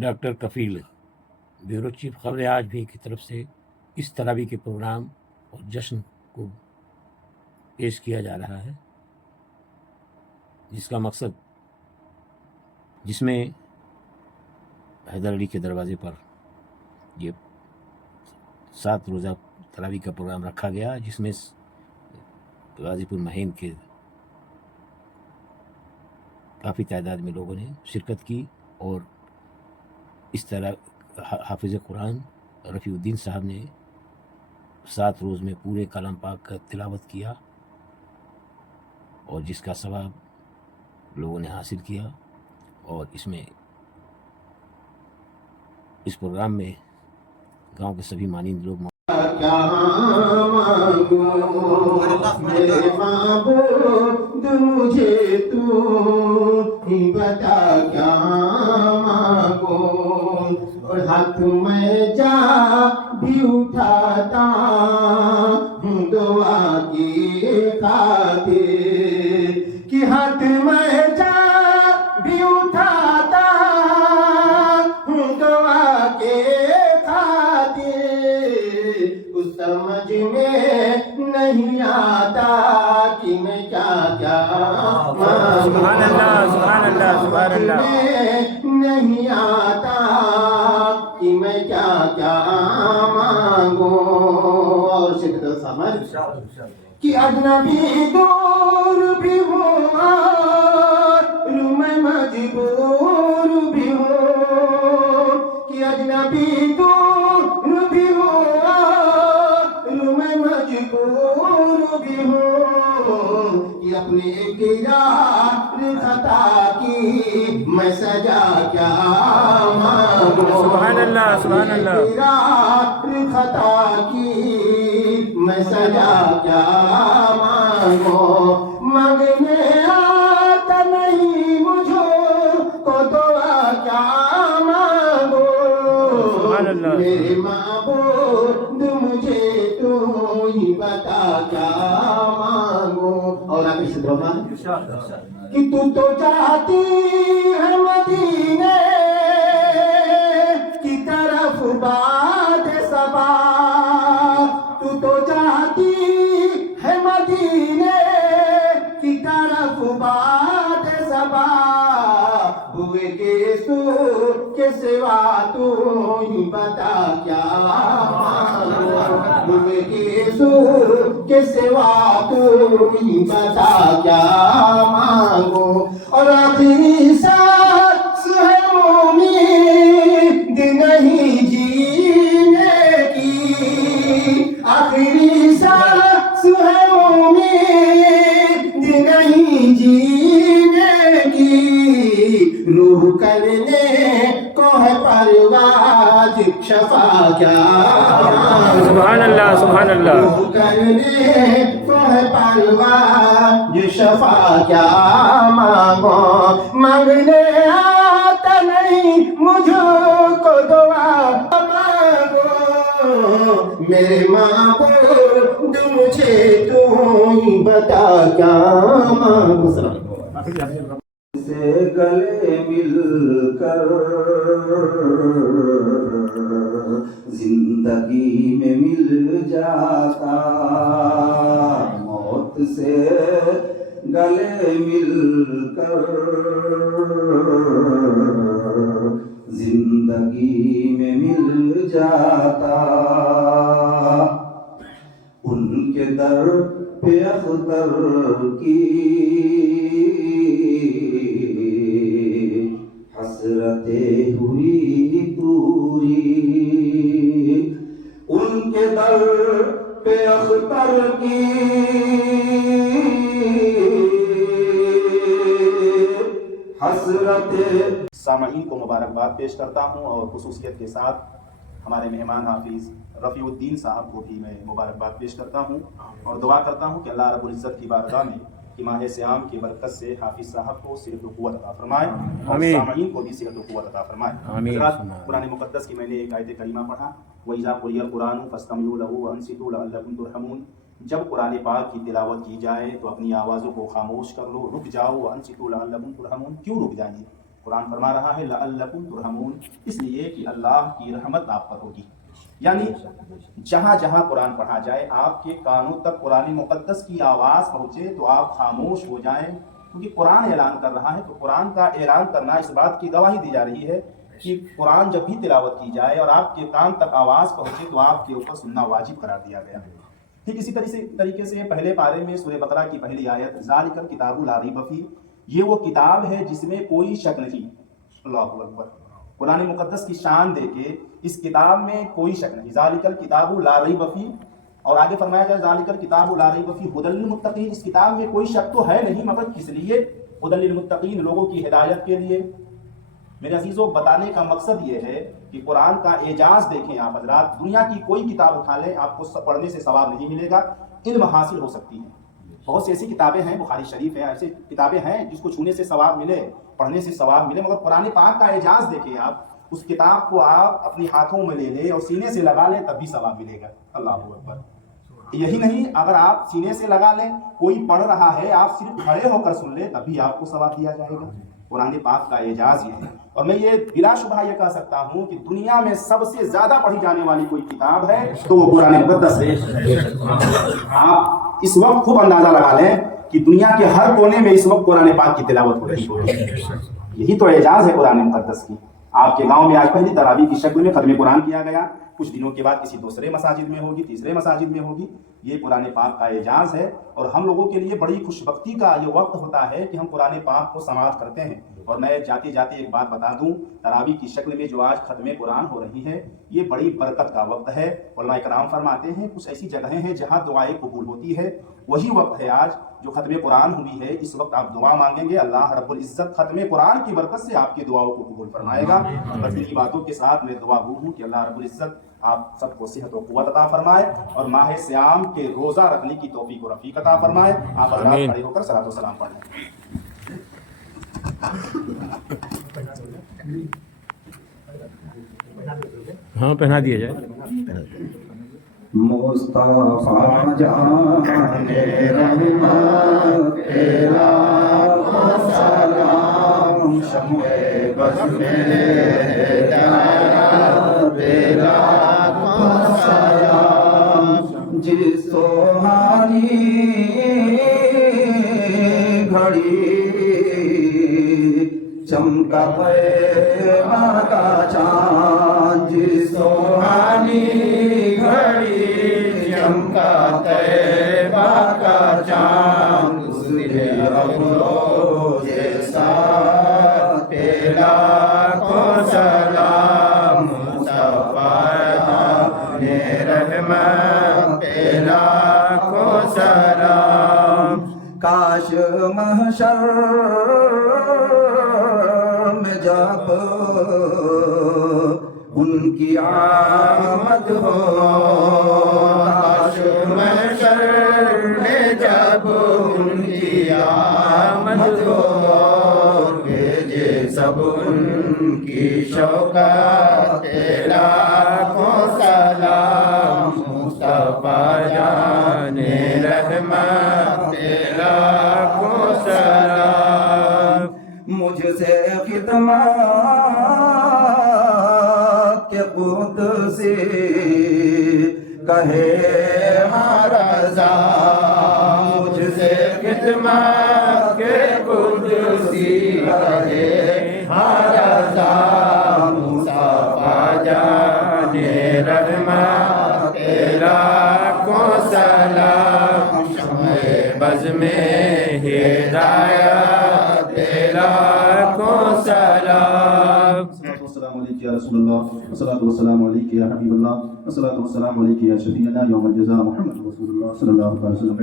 Doctor کفیل bureau chief خبر آج بھی کی طرف سے اس تراویح کے پروگرام اور جشن کو پیش کیا جا رہا ہے، جس کا مقصد، جس میں حیدر علی کے دروازے پر یہ 7 روزہ تراویح کا پروگرام رکھا گیا، جس میں غازی پور مہین کے کافی تعداد میں لوگوں نے شرکت کی، اور اس طرح حافظ قرآن رفیع الدین صاحب نے 7 روز میں پورے کلام پاک کا تلاوت کیا، اور جس کا ثواب لوگوں نے حاصل کیا۔ اور اس پروگرام میں گاؤں کے سبھی مانند لوگ کیا مانگوں میرے معبود مجھے تو ہی بتا کیا مانگوں، اور ہاتھ میں جا بھی اٹھاتا ہوں دعا کی خاطر، کہ ہاتھ میں جا بھی اٹھاتا ہوں دعا کے سمجھ میں نہیں آتا کہ میں کیا کیا مانگوں، سبحان اللہ سبحان اللہ سبحان اللہ، نہیں آتا کہ میں کیا کیا مانگوں، اور شدت سمجھ کہ اجنبی دور بھی ہوں اور میں مجبور بھی ہوں، کہ اجنبی دور بھی ہوں میں مجبور بھی ہوں، کہ اپنے اقرار خطا کی میں سجا کیا مانگوں، سبحان اللہ سبحان اللہ، اقرار خطا کی میں سجا کیا مانگوں، مانگنے آتا نہیں مجھے کو دعا کیا مانگوں، میرے معبود مجھے تو ہی بتا کیا مانگوں، اور آپ اس دعا کہ تو چاہتی ہے مدینے کی طرف باد صبا، تو چاہتی ہے مدینے کی طرف باد صبا، ہوئے کے سور کے سوا تو ہی بتا کیا مانگوں، ہوئے کے سور کے سوا تو ہی بتا کیا مانگوں، اور آخری سانس ہے امید نہیں جینے کی، آخری سانس ہے امید نہیں جینے کی، روح کرنے کو ہے پرواز شفا کیا سبحان اللہ سبحان اللہ، روح کرنے کو ہے پرواز شفا کیا مانگوں، مانگنے آتا نہیں مجھ کو دعا مانگو، میرے معبود مجھے تو ہی بتا کیا مانگوں، سے گلے مل کر زندگی میں مل جاتا، موت سے گلے مل کر زندگی میں مل جاتا، ان کے در پہ اختر کی حسرتیں ہوئی دوری، ان کے در پہ اختر کی حسرتیں۔ سامعین کو مبارکباد پیش کرتا ہوں، اور خصوصیت کے ساتھ ہمارے مہمان حافظ رفیع الدین صاحب کو بھی میں مبارکباد پیش کرتا ہوں، اور دعا کرتا ہوں کہ اللہ رب العزت کی بارگاہ میں کہ ماہ صیام کی برکت سے حافظ صاحب کو صحت و قوت عطا فرمائے، اور سامعین کو بھی صحت و قوت عطا فرمائے۔ حضرات، قرآن مقدس کی میں نے ایک آیت کریمہ پڑھا، وَإِذَا قُرِئَ الْقُرْآنُ فَاسْتَمِعُوا لَهُ وَأَنصِتُوا لَعَلَّكُمْ تُرْحَمُونَ، جب قرآن پاک کی تلاوت کی جائے تو اپنی آوازوں کو خاموش کر لو، رک جاؤ، وَأَنصِتُوا لَعَلَّكُمْ تُرْحَمُونَ، کیوں رک جائیں گے؟ قرآن فرما رہا ہے لعلکم ترحمون، اس لیے کہ اللہ کی رحمت آپ پر ہوگی۔ یعنی جہاں جہاں قرآن پڑھا جائے آپ کے کانوں تک قرآن مقدس کی آواز پہنچے تو آپ خاموش ہو جائیں، کیونکہ قرآن اعلان کر رہا ہے۔ تو قرآن کا اعلان کرنا اس بات کی گواہی دی جا رہی ہے کہ قرآن جب بھی تلاوت کی جائے اور آپ کے کان تک آواز پہنچے تو آپ کے اوپر سننا واجب قرار دیا گیا ہے۔ ٹھیک اسی طریقے سے پہلے پارے میں سورہ بقرہ کی پہلی آیت ذالک الکتاب لا ریب فیہ، یہ وہ کتاب ہے جس میں کوئی شک نہیں۔ اللہ اکبر، قرآن مقدس کی شان دے کے اس کتاب میں کوئی شک نہیں، ذالک الکتاب لا ریب فیہ، اور آگے فرمایا جائے ذالک الکتاب لا ریب فیہ ھدی للمتقین، اس کتاب میں کوئی شک تو ہے نہیں مگر کس لیے؟ ھدی للمتقین، لوگوں کی ہدایت کے لیے۔ میرے عزیزوں، بتانے کا مقصد یہ ہے کہ قرآن کا اعجاز دیکھیں آپ حضرات، دنیا کی کوئی کتاب اٹھا لیں آپ کو پڑھنے سے ثواب نہیں ملے گا، علم حاصل ہو سکتی ہے۔ بہت سی ایسی کتابیں ہیں، بخاری شریف ہیں، ایسے کتابیں ہیں جس کو چھونے سے ثواب ملے، پڑھنے سے ثواب ملے، مگر قرآن پاک کا اعجاز دیکھیں آپ، اس کتاب کو آپ اپنی ہاتھوں میں لے لیں اور سینے سے لگا لیں تب بھی ثواب ملے گا۔ اللہ اکبر۔ یہی نہیں، اگر آپ سینے سے لگا لیں، کوئی پڑھ رہا ہے آپ صرف کھڑے ہو کر سن لیں تب بھی آپ کو ثواب دیا جائے گا۔ قرآن پاک کا اعجاز یہ ہے، اور میں یہ بلا شبہ یہ کہہ سکتا ہوں کہ دنیا میں سب سے زیادہ پڑھی جانے والی کوئی کتاب ہے تو وہ قرآن مقدس ہے۔ آپ اس وقت خوب اندازہ لگا لیں کہ دنیا کے ہر کونے میں اس وقت قرآن پاک کی تلاوت ہو رہی ہے۔ یہی تو اعجاز ہے قرآن مقدس کی۔ آپ کے گاؤں میں آج پہلی تراویح کی شکل میں ختم قرآن کیا گیا، کچھ دنوں کے بعد کسی دوسرے مساجد میں ہوگی، تیسرے مساجد میں ہوگی۔ یہ قرآن پاک کا اعجاز ہے، اور ہم لوگوں کے لیے بڑی خوش بختی کا یہ وقت ہوتا ہے کہ ہم قرآن پاک کو سماعت کرتے ہیں۔ اور میں جاتے جاتے ایک بات بتا دوں، تراویح کی شکل میں جو آج ختم قرآن ہو رہی ہے یہ بڑی برکت کا وقت ہے۔ علماء کرام فرماتے ہیں کچھ ایسی جگہیں ہیں جہاں دعائیں قبول ہوتی ہے، وہی وقت ہے آج جو ختم قرآن ہوئی ہے۔ اس وقت آپ دعا مانگیں گے، اللہ رب العزت ختم قرآن کی برکت سے آپ کی دعاؤں کو قبول فرمائے گا۔ بس انہی باتوں کے ساتھ میں دعا گو ہوں کہ اللہ رب العزت آپ سب کو صحت و قوت عطا فرمائے اور ماہ صیام کے روزہ رکھنے کی توفیق و رفیق عطا فرمائے۔ آپ حضرات کھڑے ہو کر صلاۃ و سلام پڑھ لیں۔ ہاں پہنا دیا جائے۔ مصطفیٰ جان رحمت تیرا سلام، شمع بز میں تیرا سلام، جس سوہانی گھڑی چمکا پیما کا چاند، جس سوہانی گھڑی چمکا طیبہ کا چاند، اس افروز ساتھ تیرا کو سلام، مصطفیٰ جان رحمت تیرا کو سلام۔ کاش محشر میں جب ان کی آمد ہو، کاش محشر میں جب ان کی آمد ہو، بھیجے سب ان کی شوقت تیرا کو سلام، مصطفیٰ جان رحمت تیرا کو سلام۔ مجھ سے خدمت کے قدسی کہے رضا، مجھ سے خدمت کے قدسی کہے رضا، مصطفیٰ جان رحمت تیرا کو سلام، شمع بز میں ہدایت تیرا کو سلام۔ السلام علیکم یا رسول اللہ، والصلاة والسلام علیکم یا حبیب اللہ، والصلاة والسلام علیکم یا شفیعنا یوم الجزاء، محمد رسول اللہ صلی اللہ علیہ وسلم۔